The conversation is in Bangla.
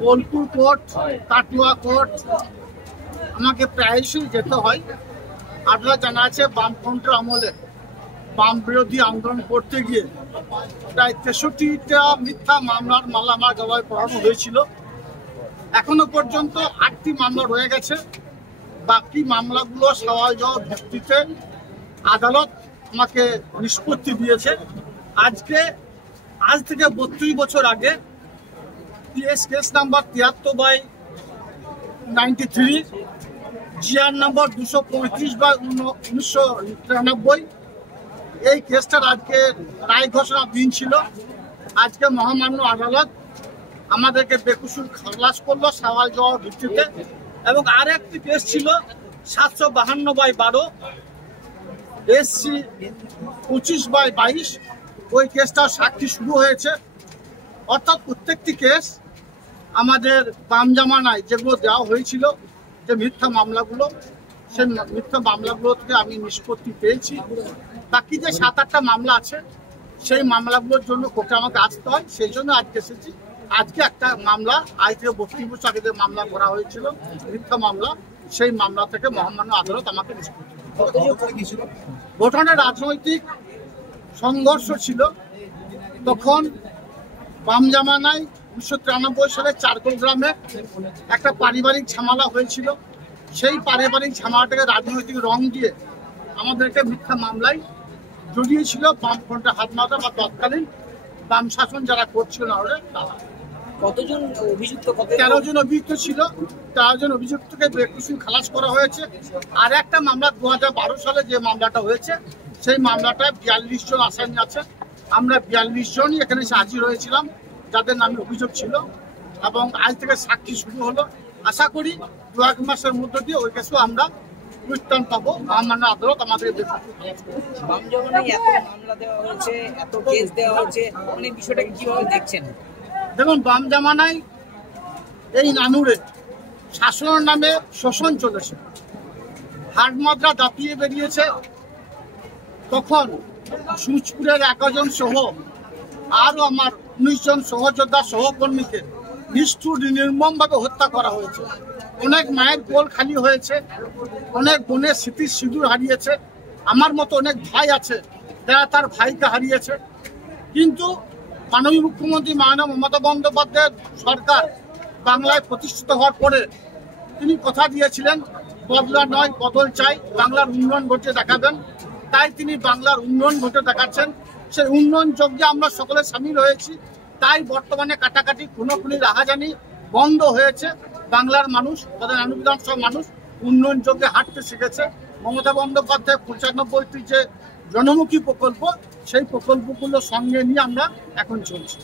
বোলপুর কোর্ট, কাটুয়া কোর্ট আমাকে প্রায়শই যেতে হয়। আপনারা জানা আছে বামফ্রন্টের আমলে বাম বিরোধী আন্দোলন করতে গিয়ে প্রায় 63টা মিথ্যা মামলার মালা আমার গলায় পড়ানো হয়েছিল। এখনো পর্যন্ত 8টি মামলা রয়ে গেছে। বাকি মামলাগুলো সওয়াল জবাব ভিত্তিতে আদালত আমাকে নিষ্পত্তি দিয়েছে। আজ থেকে 32 বছর আগে কেস নাম্বার 73/93, জিআর নাম্বার 235/1993, এই কেসটার আজকে রায় ঘোষণার দিন ছিল। আজকে মহামান্য আদালত আমাদেরকে বেকসুর খালাস করলো সওয়াল জবাব ভিত্তিতে। এবং আর একটি কেস ছিল 752/12 SC 25/22, ওই কেসটা সাক্ষী শুরু হয়েছে। অর্থাৎ প্রত্যেকটি কেস আমাদের বাম জামানায় যেগুলো দেওয়া হয়েছিল, যে মিথ্যা মামলাগুলো, সেই মিথ্যা মামলাগুলো থেকে আমি নিষ্পত্তি পেয়েছি। বাকি যে 7-8টা মামলা আছে সেই মামলাগুলোর জন্য কোর্টে আমাকে আসতে হয়, সেই জন্য আজকে এসেছি। আজকে একটা মামলা আজ থেকে 32 বছর আগে যে মামলা করা হয়েছিল মিথ্যা মামলা, সেই মামলা থেকে মহামান্য আদালত আমাকে নিষ্পত্তি। ঘটনা রাজনৈতিক সংঘর্ষ ছিল। তখন বাম জামানায় 1993 সালে চারকোল গ্রামে একটা পারিবারিক ঝামেলা হয়েছিল। সেই পারিবারিক ঝামেলাটাকে রাজনৈতিক রং দিয়ে আমাদেরকে মিথ্যা মামলায় জড়িয়েছিল বামফ্রন্টের হাতমাতা বা তৎকালীন বাম শাসন যারা করছিল তারা। কতজন অভিযুক্ত? 13 জন অভিযুক্ত ছিল। 13 জন অভিযুক্তকে বেকসুর খালাস করা হয়েছে। আর একটা মামলা 2012 সালে যে মামলাটা হয়েছে, সেই মামলাটায় 42 জন আসামি আছে। আমরা 42 জনই এখানে হাজির হয়েছিলাম যাদের নামে অভিযোগ ছিল। এবং আজ থেকে সাক্ষী শুরু হলো। আশা করি 2-1 মাসের মধ্যে দিয়ে ওই কেসও আমরা পরিত্রাণ পাবো। মহামান্য আদালত আমাদের বাম জামানায় এত মামলা দেওয়া হয়েছে, এত কেস দেওয়া হয়েছে, আপনি বিষয়টাকে কিভাবে দেখছেন? দেখুন, বাম জামানায় এই নানুরে শাসনের নামে শোষণ চলেছে, হাটমাত্রা দাপিয়ে বেরিয়েছে। তখন সুচপুরের 11 জন সহ আরও আমার 19 জন সহযোদ্ধা সহকর্মীকে নিষ্ঠুর নির্মমভাবে হত্যা করা হয়েছে। অনেক মায়ের কোল খালি হয়েছে, অনেক বোনের স্মৃতির সিঁদুর হারিয়েছে। আমার মতো অনেক ভাই আছে যারা তার ভাইকে হারিয়েছে। কিন্তু মাননীয় মুখ্যমন্ত্রী মাননীয় মমতা বন্দ্যোপাধ্যায়ের সরকার বাংলায় প্রতিষ্ঠিত হওয়ার পরে তিনি কথা দিয়েছিলেন বদলা নয় বদল চাই, বাংলার উন্নয়ন ঘটিয়ে দেখাবেন। তাই তিনি বাংলার উন্নয়ন ঘটিয়ে দেখাচ্ছেন। সেই উন্নয়ন যজ্ঞে আমরা সকলে সামিল হয়েছি। তাই বর্তমানে কাটাকাটি খুনোখুনি রাহাজানি বন্ধ হয়েছে। বাংলার মানুষ, তাদের বিধানসভার মানুষ উন্নয়ন যজ্ঞে হাঁটতে শিখেছে। মমতা বন্দ্যোপাধ্যায় 95টি যে জনমুখী প্রকল্প, সেই প্রকল্পগুলো সঙ্গে নিয়ে আমরা এখন চলছি।